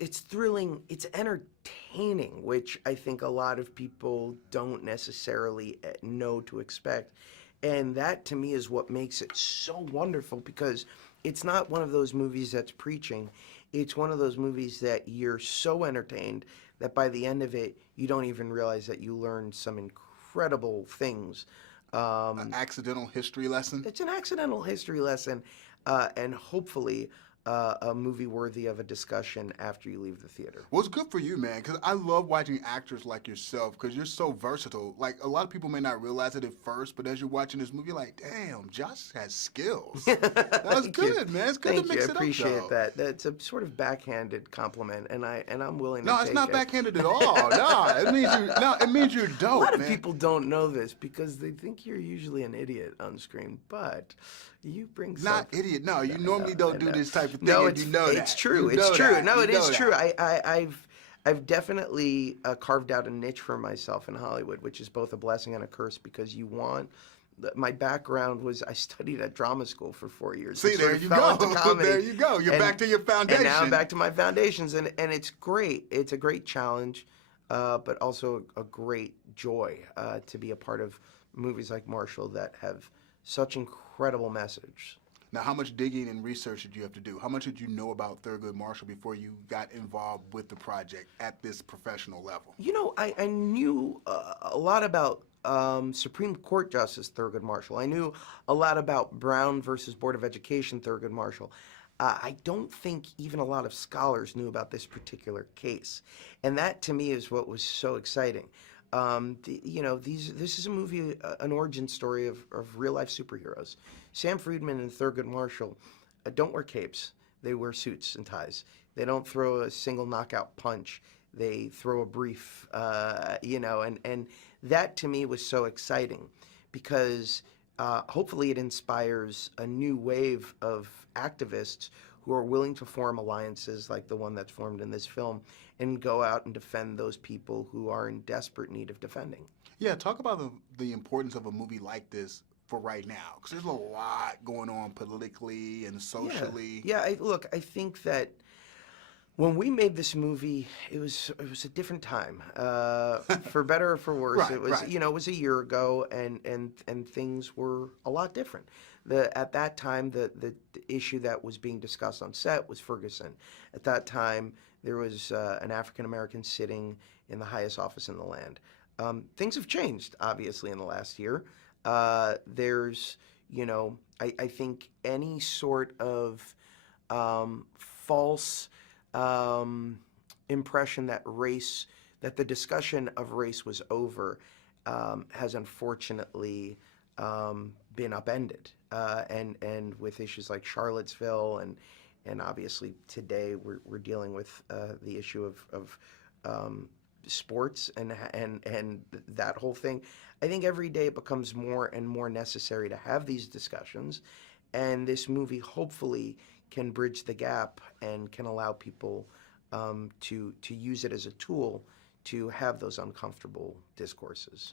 it's thrilling, it's entertaining, which I think a lot of people don't necessarily know to expect. And that to me is what makes it so wonderful, because it's not one of those movies that's preaching. It's one of those movies that you're so entertained that by the end of it, you don't even realize that you learned some incredible things. An accidental history lesson. It's an accidental history lesson, and hopefully a movie worthy of a discussion after you leave the theater. Well, it's good for you, man, because I love watching actors like yourself because you're so versatile. Like, a lot of people may not realize it at first, but as you're watching this movie, you're like, damn, Josh has skills. That was good, man. It's good Thank to mix you. I it appreciate up, though. that. That's a sort of backhanded compliment, and I'm willing to No, take it's not it. backhanded at all. No, it means you're A dope, lot of man. people don't know this because they think you're usually an idiot on screen, but you bring Not something. idiot. No, you I normally know, don't I do know. this type of thing, No, and you know that. it's true. You It's know true. that. No, You it know is true. that. I've definitely carved out a niche for myself in Hollywood, which is both a blessing and a curse, because my background was I studied at drama school for 4 years. See, and there sort of you fell go. into comedy. There you go. You're back to your foundation. And now I'm back to my foundations, and it's great. It's a great challenge, but also a great joy to be a part of movies like Marshall that have such incredible message. Now, how much digging and research did you have to do? How much did you know about Thurgood Marshall before you got involved with the project at this professional level? You know, I knew a lot about Supreme Court Justice Thurgood Marshall. I knew a lot about Brown versus Board of Education Thurgood Marshall. I don't think even a lot of scholars knew about this particular case. And that, to me, is what was so exciting. This is a movie, an origin story of real-life superheroes. Sam Friedman and Thurgood Marshall don't wear capes. They wear suits and ties. They don't throw a single knockout punch. They throw a brief, and that to me was so exciting, because hopefully it inspires a new wave of activists who are willing to form alliances like the one that's formed in this film and go out and defend those people who are in desperate need of defending. Yeah, talk about the importance of a movie like this for right now, because there's a lot going on politically and socially. Yeah. I think that when we made this movie, it was a different time, for better or for worse. Right, It was right. it was a year ago, and things were a lot different. At that time, the issue that was being discussed on set was Ferguson. At that time, there was an African American sitting in the highest office in the land. Things have changed, obviously, in the last year. There's, I think any sort of false impression that the discussion of race was over, has unfortunately been upended. And with issues like Charlottesville, and obviously today we're dealing with the issue of sports and that whole thing. I think every day it becomes more and more necessary to have these discussions, and this movie hopefully can bridge the gap and can allow people to use it as a tool to have those uncomfortable discourses.